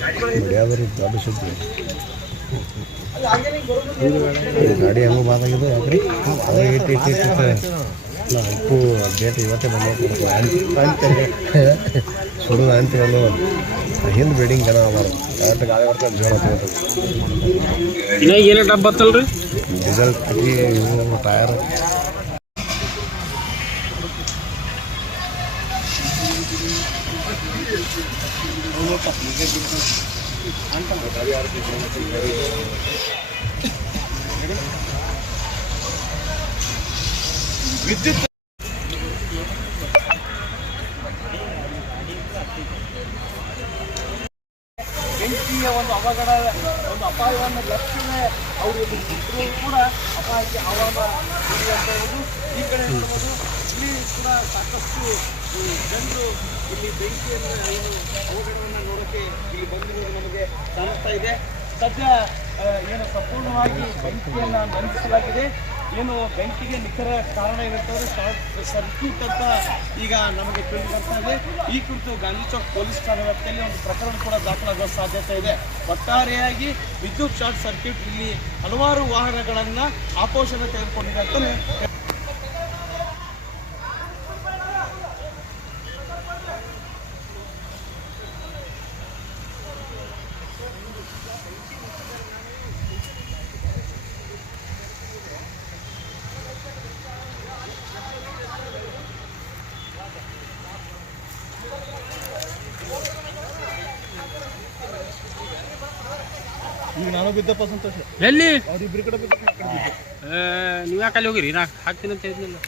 ಬಡಿಯಾದ್ರಿ ದೊಡ್ಡ ಸುದ್ದಿ ಗಾಡಿ ಹೆಂಗೋ ಬಾದಾಗಿದೆ ಯಾಕ್ರಿ ಅವಾಗ ಇಟ್ಟು ಇಲ್ಲ ಉಪ್ಪು ಡೇಟ್ ಇವತ್ತೇ ಬಂದೈತಿ ಸುಡುದ ಅಂತೀವಲ್ಲ ಹಿಂದೆ ಬಿಲ್ಡಿಂಗ್ ಜನ ಅದಾರ ಯಾವತ್ತು ಗಾಳಿ ಬರ್ತದೆ ಜೋರ ಏನು ಡಬ್ಬ ಬತ್ತಲ್ರಿ ಡೀಸೆಲ್ ಟಕಿ ಇವು ಟಯರ್ ವಿದ್ಯುತ್ ಬೆಂಕಿಯ ಒಂದು ಅವಘಡ ಒಂದು ಅಪಾಯವನ್ನು ಲಕ್ಷಣೆ ಅವರು ಇದ್ರೂ ಕೂಡ ಅಪಾಯಕ್ಕೆ ಆಹ್ವಾನ ನೀಡುವಂಥದ್ದು ಈ ಕಡೆ ನೋಡ್ಬೋದು ಇಲ್ಲಿ ಕೂಡ ಸಾಕಷ್ಟು ಜನರು ಇಲ್ಲಿ ಬೆಂಕಿಯನ್ನು ಏನು ಅವಘಡವನ್ನು ನೋಡೋಕ್ಕೆ ಇಲ್ಲಿ ಬಂದಿರೋದು ನಮಗೆ ಕಾಣಿಸ್ತಾ ಇದೆ. ಸದ್ಯ ಏನು ಸಂಪೂರ್ಣವಾಗಿ ಬೆಂಕಿಯನ್ನು ನಂದಿಸಲಾಗಿದೆ. ಏನು ಬೆಂಕಿಗೆ ನಿಖರ ಕಾರಣ ಏನಿರ್ತದೆ ಶಾರ್ಟ್ ಸರ್ಕ್ಯೂಟ್ ಅಂತ ಈಗ ನಮಗೆ ತಿಳಿದು ಬರ್ತಾ ಇದೆ. ಈ ಕುರಿತು ಗಾಂಧಿ ಚೌಕ್ ಪೊಲೀಸ್ ಠಾಣೆ ವ್ಯಾಪ್ತಿಯಲ್ಲಿ ಒಂದು ಪ್ರಕರಣ ಕೂಡ ದಾಖಲಾಗುವ ಸಾಧ್ಯತೆ ಇದೆ. ಒಟ್ಟಾರೆಯಾಗಿ ವಿದ್ಯುತ್ ಶಾರ್ಟ್ ಸರ್ಕ್ಯೂಟ್ ಇಲ್ಲಿ ಹಲವಾರು ವಾಹನಗಳನ್ನು ಆಪೋಷಣ ತೆಗೆದುಕೊಂಡಿದೆ ಅಂತಲೇ ಈಗ ನಾನು ಬಿದ್ದಪ್ಪ ಸಂತೋಷ ಎಲ್ಲಿ ಅವ್ರಿಬ್ರು ಕಡೆ ಬಿದ್ದ ನೀವು ಯಾಕೆ ಅಲ್ಲಿ ಹೋಗಿರಿ ನಾ ಹಾಕ್ತೀನಿ ಅಂತ ಹೇಳಿದ್ನಲ್ಲ.